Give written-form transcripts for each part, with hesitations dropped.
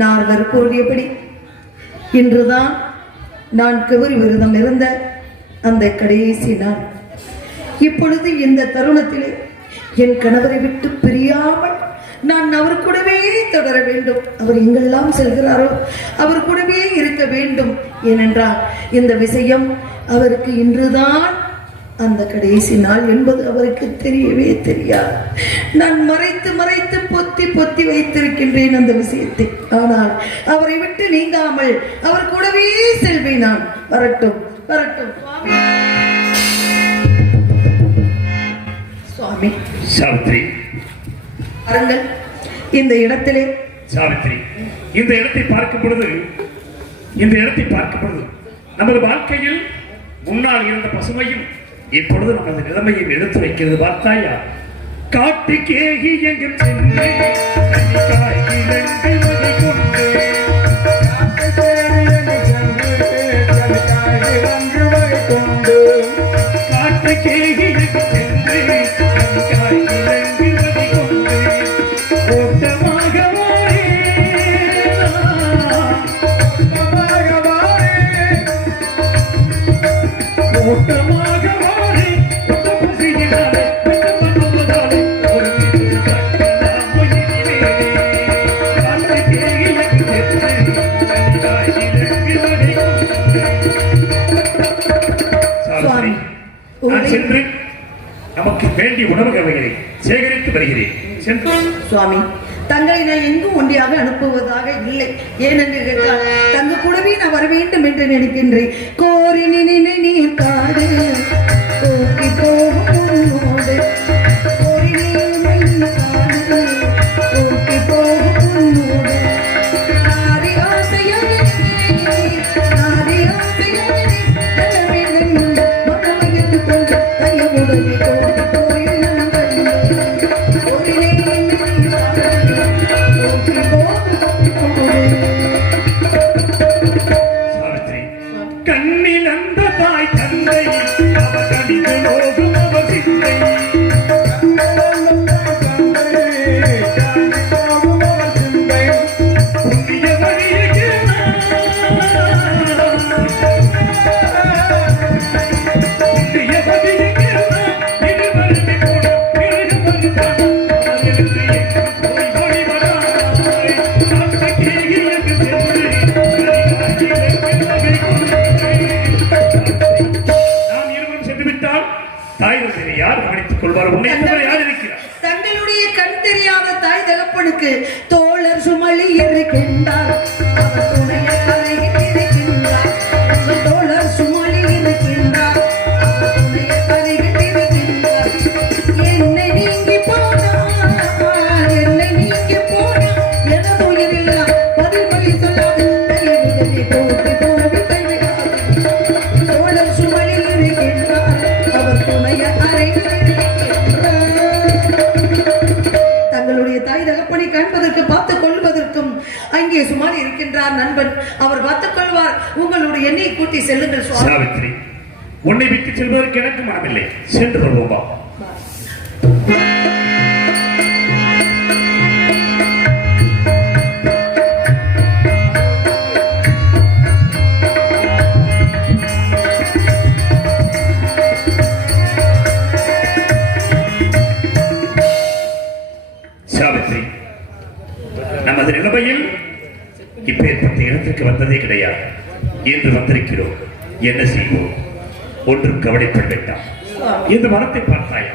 நாரதர் கூறியபடி இன்றுதான் நான் கௌரி விரதம் இருந்த அந்த கடைசி நாள். இப்பொழுது இந்த தருணத்திலே என் கணவரை விட்டு பிரியாமல் நான் அவர் கூடவே தொடர வேண்டும். அவர் எங்கெல்லாம் செல்கிறாரோ அவர் கூடவே இருக்க வேண்டும். ஏனென்றால் இந்த விஷயம் அவருக்கு இன்றுதான் அந்த கடைசி நாள் என்பது அவருக்கு தெரியவே தெரியாது. நான் மறைத்து மறைத்து பொத்தி பொத்தி வைத்திருக்கின்றேன் அந்த விஷயத்தை. ஆனால் அவரை விட்டு நீங்காமல் அவர் கூடவே செல்வேன் நான். வரட்டும் வரட்டும் சுவாமி. சாவித்ரி, பாருங்கள் இந்த இடத்திலே. சாவித்ரி, இந்த இடத்தை பார்க்கும் பொழுது நமது வாழ்க்கையில் முன்னால் இருந்த பசுமையும் இப்பொழுது நமது நிலைமையும் எடுத்து வைக்கிறது. பார்த்தாயா? காட்டுக்கேகி எங்கும் சென்று காட்டுக்கேகி சென்று நமக்கு வேண்டிய உணவுகளை சேகரித்து வருகிறேன். சுவாமி, தங்களை நான் எங்கும் ஒன்றியாக அனுப்புவதாக இல்லை. ஏனென்று கேட்டால் தங்க கூடவே நான் வர வேண்டும் என்று நினைக்கின்றேன். கோரி நினை நீர் காடு கோக்கி போகும் உன்னோடு, கோரி நீர் காடு கோக்கி போகும் உன்னோடு, ஆதி ஆசையாய் ஆதி ஆசையாய் கண்ணில் அந்த தாய் தந்தை அவர் கடிந்து நோகும் அவர் சிந்தை புதிய வழியை தங்களுடைய கண் தெரியாத தாய் தகப்பனுக்கு தோழர் சுமலி இருக்கின்றார். அவர் துணையை அருகில் இருக்கின்றார். தோழர் சுமலி இருக்கின்றார். அவர் துணையை அருகில் இருக்கின்றார். என்னை நீங்கி போனார், என்னை நீங்கி போனார், எனது உயிரெல்லாம் பதில் வழி சொல்லாது கைவிடலை போட்டு போவி கைவிடாது. தோழர் சுமலி இருக்கின்றார். அவர் துணையை அருகில் காண்பதற்கு பார்த்துக் கொள்வதற்கும் அங்கே சுமார் இருக்கின்றார் நண்பன். அவர் பார்த்துக் கொள்வார். உங்களுடைய எண்ணெய் கூட்டி செல்லுங்கள். சாவித்ரி, உன்னை விட்டு செல்வதற்கு எனக்கு மனமில்லை. சென்று வருவோம் வா. சாவித்ரி, நமது நிலைமையில் இப்பேற்பட்ட இடத்திற்கு வந்ததே கிடையாது. இன்று வந்திருக்கிறோம். என்ன செய்வோம்? ஒன்றும் கவலைப்பட வேண்டாம். இந்த மரத்தை பார்த்தாயா?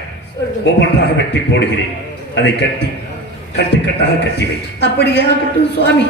ஒவ்வொன்றாக வெட்டி போடுகிறேன். அதை கட்டி கட்டுக்கட்டாக கட்டி வை. அப்படியே ஆகட்டும் சுவாமி.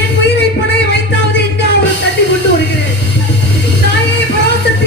என் உயிரை பணைய வைத்தாவது எங்காவது தண்ணி கொண்டு வருகிறேன். நாயே பராசக்தி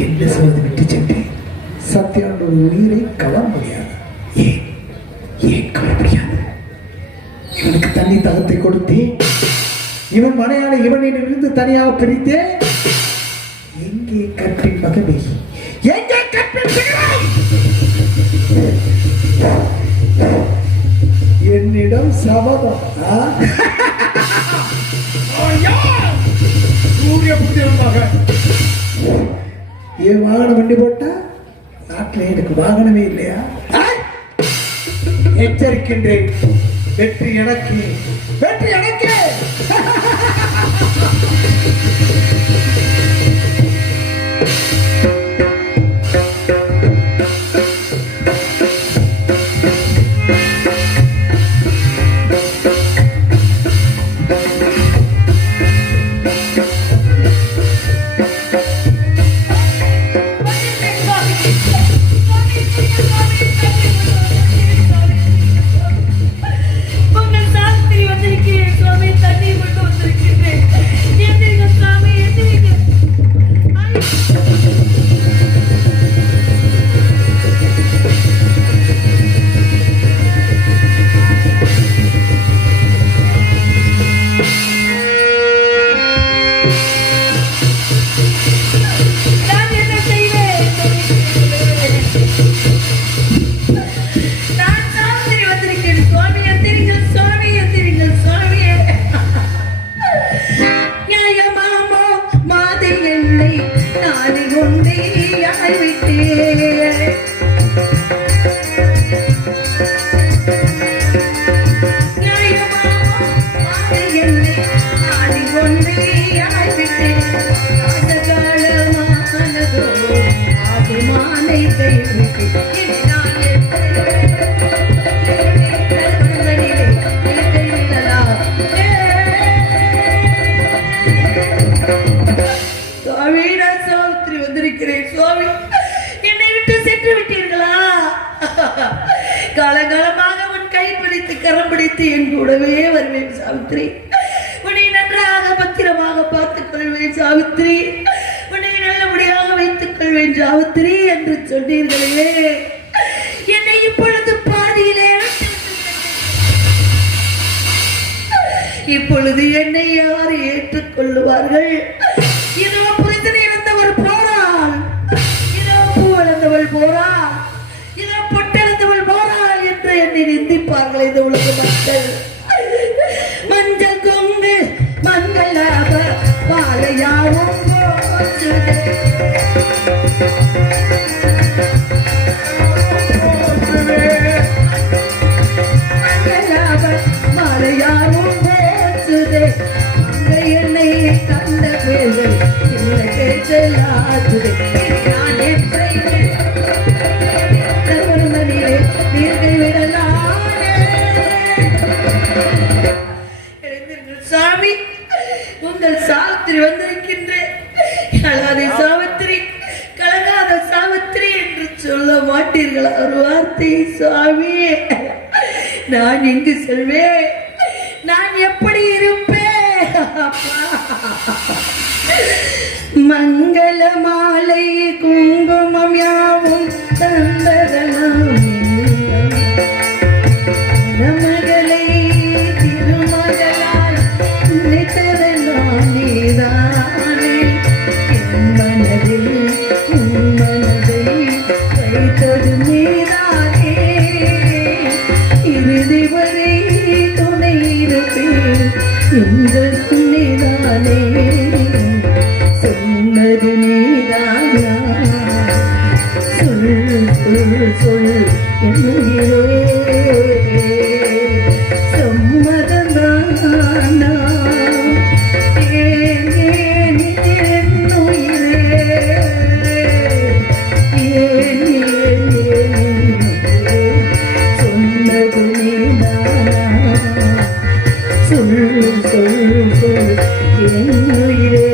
என்ன சொல்வது விட்டு சென்றேன். சத்யானோட உயிரை கள முடியாது. ஏன் கள முடியாது? இவனுக்கு தண்ணி தகத்தை கொடுத்தேன். இவன் மனையாள இவனிடமிருந்து தனியாக பிரித்தேன். எங்கே கற்பின் மகனே? எங்கே கற்பின் மகனே? என்னிடம் சபதம். சூரிய புத்திரமாக என் வாகனம் வண்டி போட்டா நாட்டில் எனக்கு வாகனமே இல்லையா? எச்சரிக்கின்றேன். வெற்றி எனக்கு, வெற்றி எனக்கு. நானே கொண்டே ஆய்விட்டேன். என்னை நானே கொண்டே ஆய்விட்டேன். காலமானதோ ஆகுமானை கைவிட்டேன். சுவாமி, நான் சாவித்திரி வந்திருக்கிறேன். சுவாமி, என்னை விட்டு சென்று விட்டீர்களா? காலகாலமாக உன் கை பிடித்து கரம் பிடித்து என் கூடவே வருவேன் சாவித்திரி. உன்னை நன்றாக பத்திரமாக பார்த்துக் கொள்வேன் சாவித்திரி. உன்னை நல்லபடியாக வைத்துக் கொள்வேன் சாவித்திரி என்று சொன்னீர்களே, என்னை இப்பொழுது பாதியிலே இப்பொழுது என்னை யார் ஏற்றுக்கொள்ளுவார்கள்? இதோ புரிதனை இழந்தவர் போறாள், இதோ பூ இழந்தவள் போறாள், இதோ பொட்டெழுந்தவள் போறாள் என்று என்னை நிந்திப்பார்கள் இந்த உலக மக்கள். மஞ்சள் கொங்கு மங்களாக வாழையாவும் மங்களாக மாலையாவும் போச்சுதே. என்னை கண்ட பேர்கள் இல்லை பேச்சலாகுதே. நான் எப்படியே நீர்கள் விடலானே. சாமி, உங்கள் சாவித்திரி வந்திருக்கின்றேன். கலகாத சாவித்திரி, கலகாத சாவித்திரி என்று சொல்ல மாட்டீர்களா ஒரு வார்த்தை? சுவாமி, நான் எங்கு செல்வேன்? நான் எப்படி இருப்பேன்? மங்கள மாலை குங்குமம் யாவும் தந்ததலாம் மகளை திருமகளால் நினைத்ததெல்லாம் நீதானே. என் மனதில் உன் மனதை வைத்தது நீதானே. இறுதி வரை துணை இருப்பேன் எங்கள் நீதானே. சொன்னது நீதானா? சொல் சொல் சொல் என்கிறே. சம்மதந்தானா? ஏன் ஏன் என் உயிரே? ஏன் ஏன் ஏன் சொன்னது நீதானா? சொல் சொல் சொல் என் உயிரே.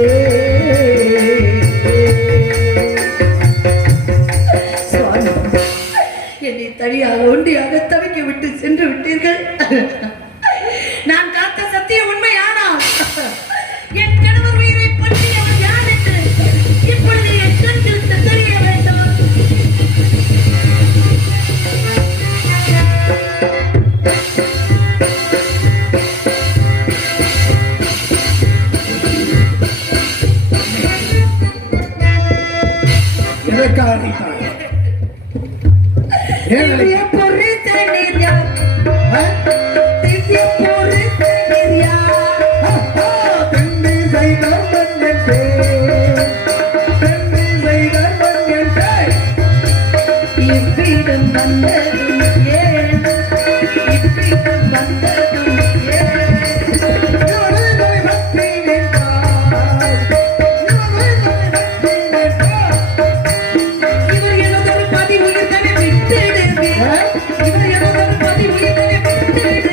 சுவாமி, என்னை தனியாக ஒண்டியாக தவிக்க விட்டு சென்று விட்டீர்கள். நான் காத்த சத்தியம் உண்மையானா? என் கணவர் உயிரை பற்றி அவர் யார் என்று இப்பொழுது என் கண்ணில் தெரிய வேண்டும். திவ்ய பொறித்தனீர் யார்? திவ்ய பொறித்தனீர் யார்? பெண்ணை செய்தார் மன்னே, பெண்ணை செய்தார் மன்னே. இவ்விடம் வந்ததும் ஏன்? இவ்விடம் வந்ததும் ஏன்? நுழைவை பற்றி நின்றார், நுழைவை பற்றி நின்றார். இவர் எனதொரு பதிவு இதனை விட்டிடுவேன். இவர் எனதொரு பதிவு இதனை விட்டிடுவேன்.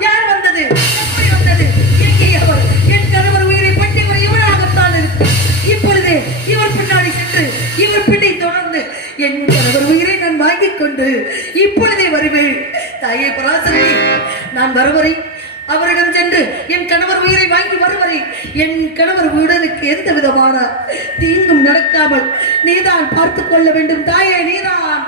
யார் வந்தது? எப்படி வந்தது? எங்கே அவர்? என் கணவர் உயிரை பற்றியவர் இவராகத்தான் இருக்கு. இப்பொழுது இவர் பின்னாடி சென்று இவர் பின்னை தொடர்ந்து என் கணவர் உயிரை நான் வாங்கிக் கொண்டு இப்பொழுதே வருவேன். தாயே பராசக்தி, நான் வருவரை அவரிடம் சென்று என் கணவர் உயிரை வாங்கி வருவரை என் கணவர் உடலுக்கு எந்த விதமான தீங்கும் நடக்காமல் நீதான் பார்த்துக் கொள்ள வேண்டும் தாயே, நீதான்